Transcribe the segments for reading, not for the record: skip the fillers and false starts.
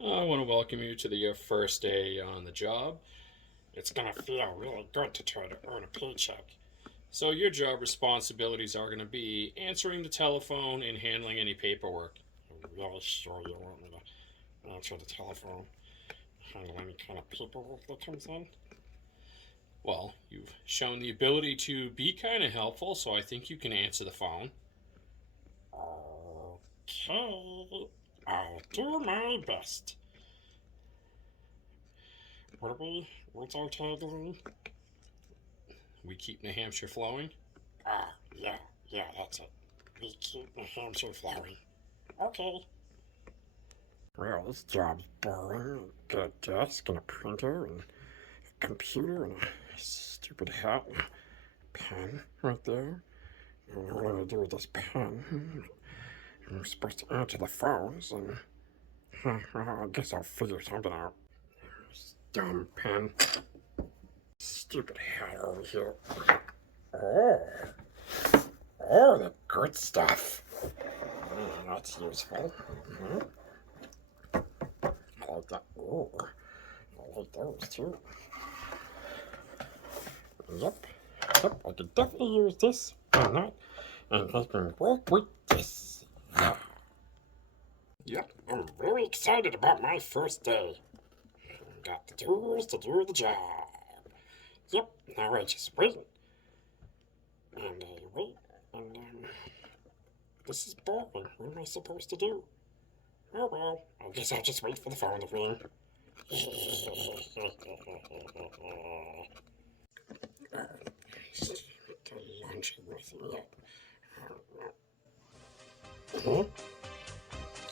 I want to welcome you to your first day on the job. It's going to feel really good to try to earn a paycheck. So, your job responsibilities are going to be answering the telephone and handling any paperwork. I'm really sure you want me to answer the telephone, handle any kind of paperwork that comes in? Well, you've shown the ability to be kind of helpful, so I think you can answer the phone. Okay, I'll do my best. What's our tagline? We keep New Hampshire flowing. Ah, yeah, that's it. We keep New Hampshire flowing. Okay. Well, this job's boring. Got a desk and a printer and a computer and a stupid hat and a pen right there. And what am I gonna do with this pen? I'm supposed to answer the phones and well, I guess I'll figure something out. Dumb pen. Stupid hat over here. Oh. Oh, the good stuff. That's useful. I like that. Oh, I like those too. Yep, I could definitely use this and that, and I can work with this. Yep, I'm very excited about my first day. Got the tools to do the job. Yep, now I just wait. And I wait, and this is boring. What am I supposed to do? Oh well, I guess I'll just wait for the phone to ring. To lunch with me yet. Huh?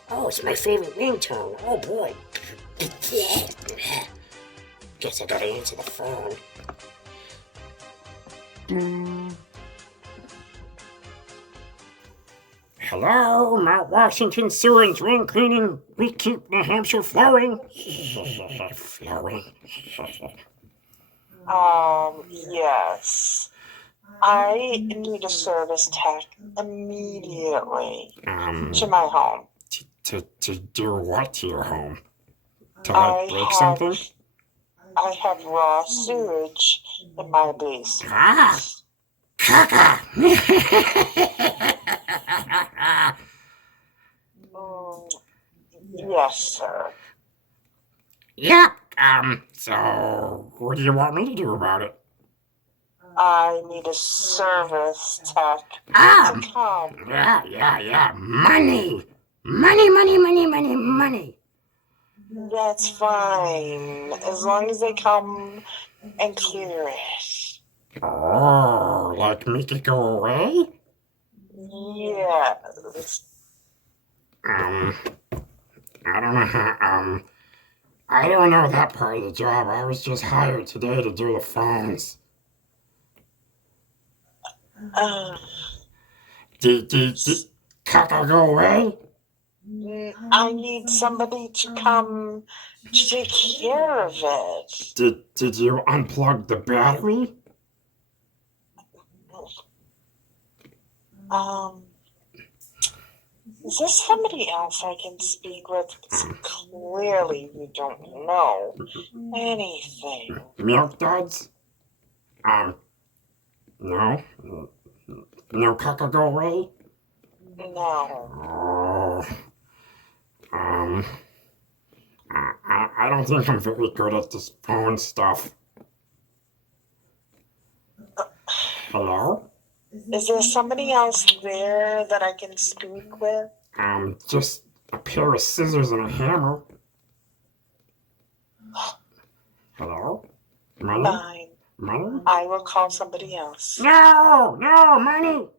Oh, it's my favorite ringtone. Oh boy. Guess I gotta answer the phone. Hello, Mount Washington Sewer and Drain Cleaning. We keep New Hampshire flowing. Flowing. Yes. I need a service tech immediately to my home. To do what to your home? To like break something? I have raw sewage in my basement. Ah! Caca! Yes, sir. Yep. So what do you want me to do about it? I need a service tech to come. Yeah. Money. That's fine, as long as they come and clear it. Oh, like make it go away? Yes. I don't know how, I don't know that part of the job. I was just hired today to do the phones. Did Caca go away? I need somebody to come to take care of it. Did you unplug the battery? Is there somebody else I can speak with? Clearly you don't know anything. Milk duds? No? No Caca go away? No. Oh, I don't think I'm very good at this phone stuff. Hello? Is there somebody else there that I can speak with? Just a pair of scissors and a hammer. Hello? Money? Fine. Money? I will call somebody else. No!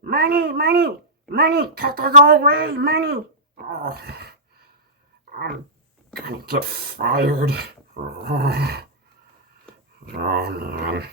Money! Caca, go away! Money! Oh, I'm gonna get fired. Oh man.